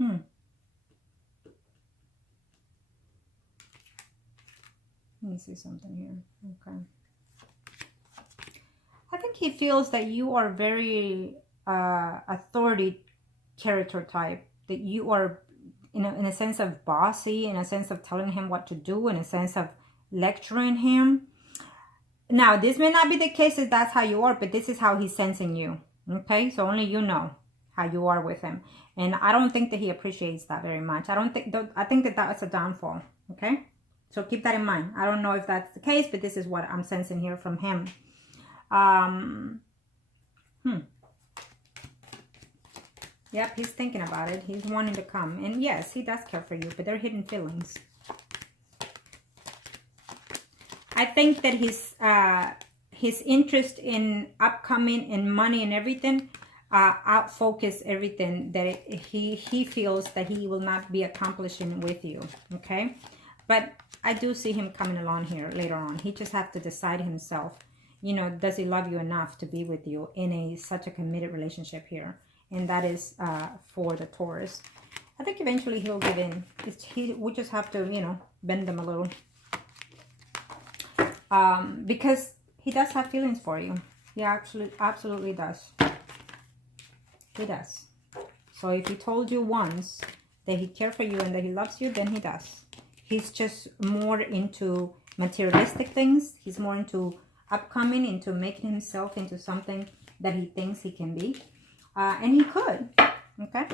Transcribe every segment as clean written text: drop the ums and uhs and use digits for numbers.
Let me see something here. Okay. I think he feels that you are very authority character type. That you are, in a sense of bossy, in a sense of telling him what to do, in a sense of lecturing him. Now, this may not be the case if that's how you are, but this is how he's sensing you. Okay, so only you know how you are with him, and I don't think that he appreciates that very much. I think that that's a downfall. Okay, so keep that in mind. I don't know if that's the case, but this is what I'm sensing here from him. Yep, he's thinking about it. He's wanting to come, and yes, he does care for you, but they're hidden feelings. I think that his interest in upcoming and money and everything outfocus everything that he feels that he will not be accomplishing with you. Okay, but I do see him coming along here later on. He just has to decide himself, you know, does he love you enough to be with you in such a committed relationship here? And that is for the Taurus. I think eventually he'll give in. We just have to, you know, bend them a little. Because he does have feelings for you. He absolutely does. He does. So if he told you once that he cares for you and that he loves you, then he does. He's just more into materialistic things. He's more into upcoming, into making himself into something that he thinks he can be. And he could. Okay?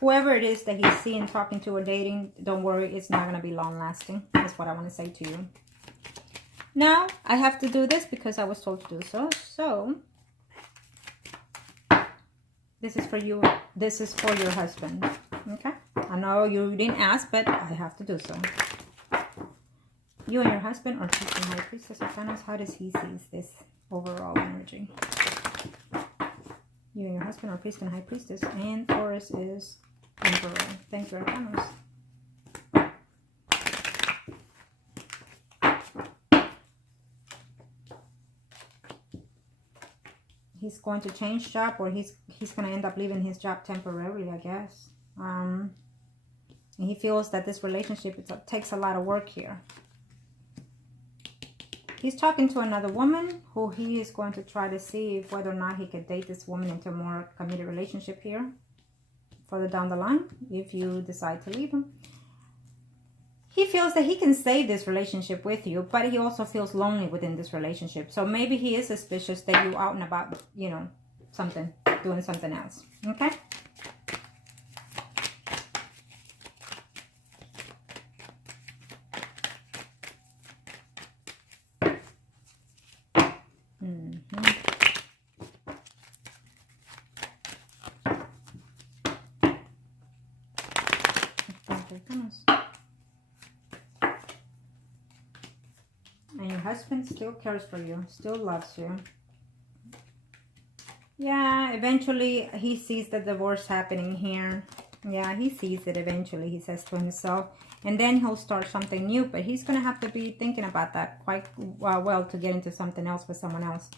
Whoever it is that he's seeing, talking to, or dating, don't worry, it's not going to be long lasting. That's what I want to say to you. Now, I have to do this because I was told to do so. So, this is for you. This is for your husband. Okay? I know you didn't ask, but I have to do so. You and your husband are Priest and High Priestess of Thanos. How does he see this overall energy? You and your husband are Priest and High Priestess, and Taurus is Emperor. Thank you, Arcanos. He's going to change job, or he's going to end up leaving his job temporarily, I guess. And he feels that this relationship takes a lot of work here. He's talking to another woman who he is going to try to see if whether or not he could date this woman into a more committed relationship here further down the line if you decide to leave him. He feels that he can save this relationship with you, but he also feels lonely within this relationship. So maybe he is suspicious that you're out and about, you know, doing something else. Okay? And your husband still cares for you, still loves you. Yeah, eventually he sees the divorce happening here. Yeah, he sees it eventually, he says to himself. And then he'll start something new, but he's going to have to be thinking about that quite well to get into something else with someone else,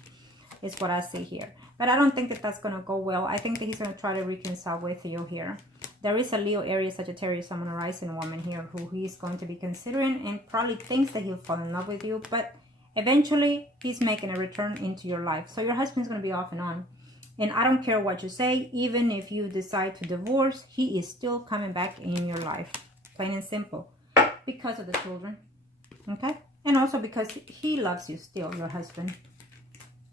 is what I see here. But I don't think that that's going to go well. I think that he's going to try to reconcile with you here. There is a Leo, Aries, Sagittarius, Sun, and Rising woman here who he's going to be considering and probably thinks that he'll fall in love with you. But eventually, he's making a return into your life. So your husband's going to be off and on. And I don't care what you say. Even if you decide to divorce, he is still coming back in your life. Plain and simple. Because of the children. Okay? And also because he loves you still, your husband.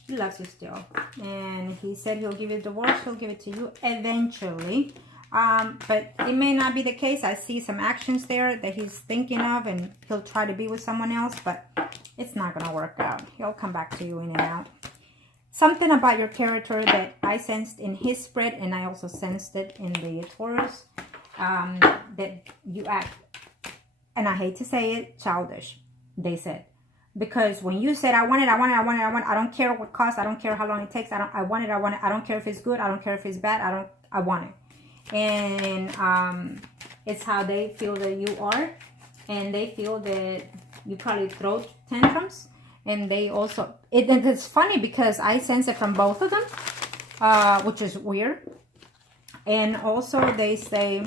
He loves you still. And he said he'll give you a divorce. He'll give it to you eventually. But it may not be the case. I see some actions there that he's thinking of, and he'll try to be with someone else, but it's not going to work out. He'll come back to you in and out. Something about your character that I sensed in his spread, and I also sensed it in the Taurus, that you act, and I hate to say it, childish, they said. Because when you said, I want it, I don't care what cost, I don't care how long it takes, I want it, I don't care if it's good, I don't care if it's bad, I want it. And it's how they feel that you are, and they feel that you probably throw tantrums, and they also, it's funny because I sense it from both of them, which is weird. And also they say,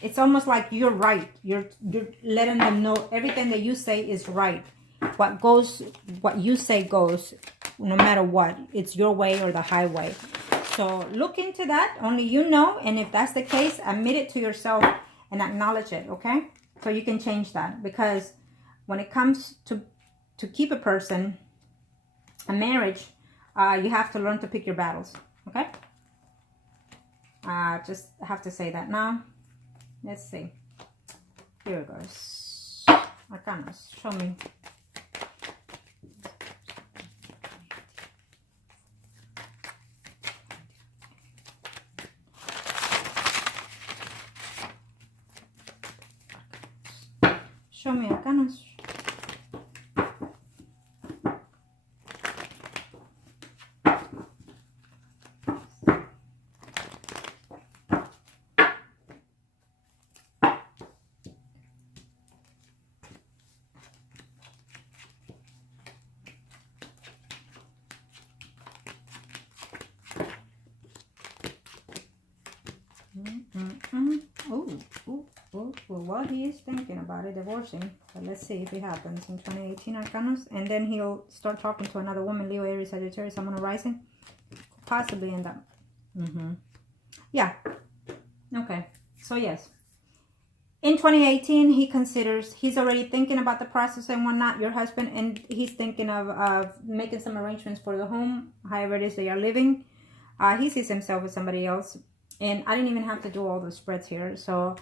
it's almost like you're right. You're letting them know everything that you say is right. What you say goes, no matter what. It's your way or the highway. So look into that. Only you know. And if that's the case, admit it to yourself and acknowledge it, okay? So you can change that. Because when it comes to keep a person, a marriage, you have to learn to pick your battles, okay? Just have to say that now. Let's see. Here it goes. Arcanas, show me. Show me Arcanas. Well, he is thinking about it, divorcing. But let's see if it happens in 2018 Arcanas. And then he'll start talking to another woman, Leo, Aries, Sagittarius, Sun, Moon, Rising. Possibly end up. Yeah. Okay. So, yes. In 2018, he's already thinking about the process and whatnot, your husband. And he's thinking of making some arrangements for the home, however it is they are living. He sees himself with somebody else. And I didn't even have to do all the spreads here. So,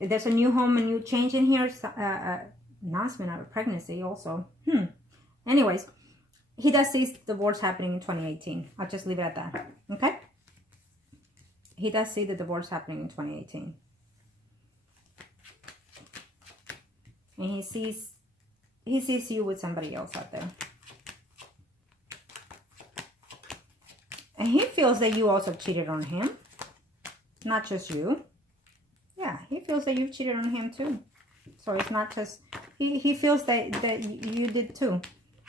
there's a new home, a new change in here. Announcement of a pregnancy also. Anyways, he does see divorce happening in 2018. I'll just leave it at that. Okay? He does see the divorce happening in 2018. And he sees you with somebody else out there. And he feels that you also cheated on him. Not just you. Yeah, he feels that you've cheated on him too. So it's not just... He feels that you did too.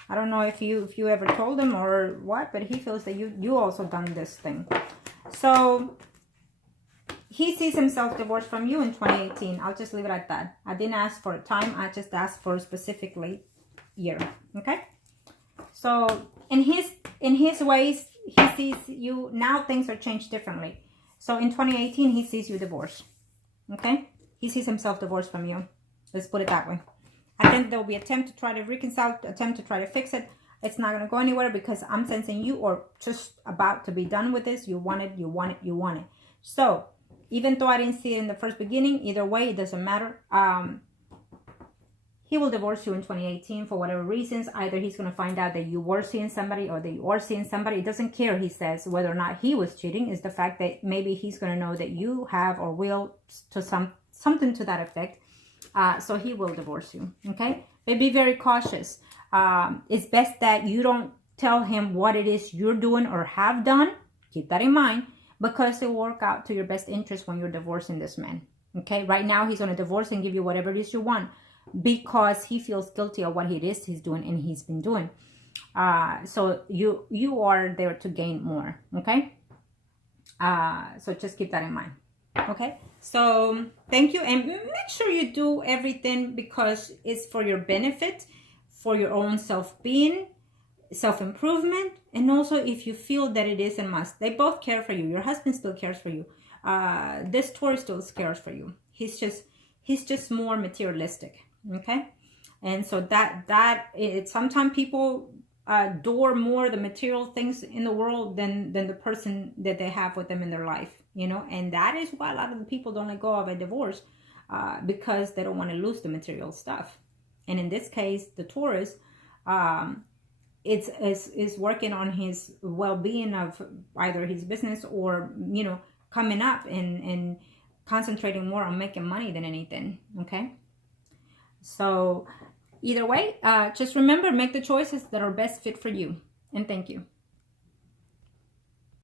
I don't know if you ever told him or what, but he feels that you also done this thing. So he sees himself divorced from you in 2018. I'll just leave it at that. I didn't ask for a time. I just asked for specifically year. Okay? So in his ways, he sees you... Now things are changed differently. So in 2018, he sees you divorced. Okay? He sees himself divorced from you. Let's put it that way. I think there will be an attempt to try to reconcile, attempt to try to fix it. It's not going to go anywhere because I'm sensing you are just about to be done with this. You want it, you want it, you want it. So even though I didn't see it in the first beginning, either way, it doesn't matter. He will divorce you in 2018 for whatever reasons. Either he's going to find out that you were seeing somebody or that you are seeing somebody. It doesn't care, he says, whether or not he was cheating. It's the fact that maybe he's going to know that you have or will to something to that effect. So he will divorce you, okay? But be very cautious. It's best that you don't tell him what it is you're doing or have done. Keep that in mind because it will work out to your best interest when you're divorcing this man, okay? Right now, he's going to divorce and give you whatever it is you want, because he feels guilty of what it is he's doing and he's been doing. So you are there to gain more, okay? So just keep that in mind, okay? So thank you, and make sure you do everything because it's for your benefit, for your own self-being, self-improvement, and also if you feel that it is a must. They both care for you. Your husband still cares for you. This Taurus still cares for you. He's just more materialistic. Okay, and so that sometimes people adore more the material things in the world than the person that they have with them in their life, you know, and that is why a lot of the people don't let go of a divorce because they don't want to lose the material stuff. And in this case, the Taurus is working on his well-being of either his business or, you know, coming up and concentrating more on making money than anything. Okay. So either way, just remember, make the choices that are best fit for you. And thank you.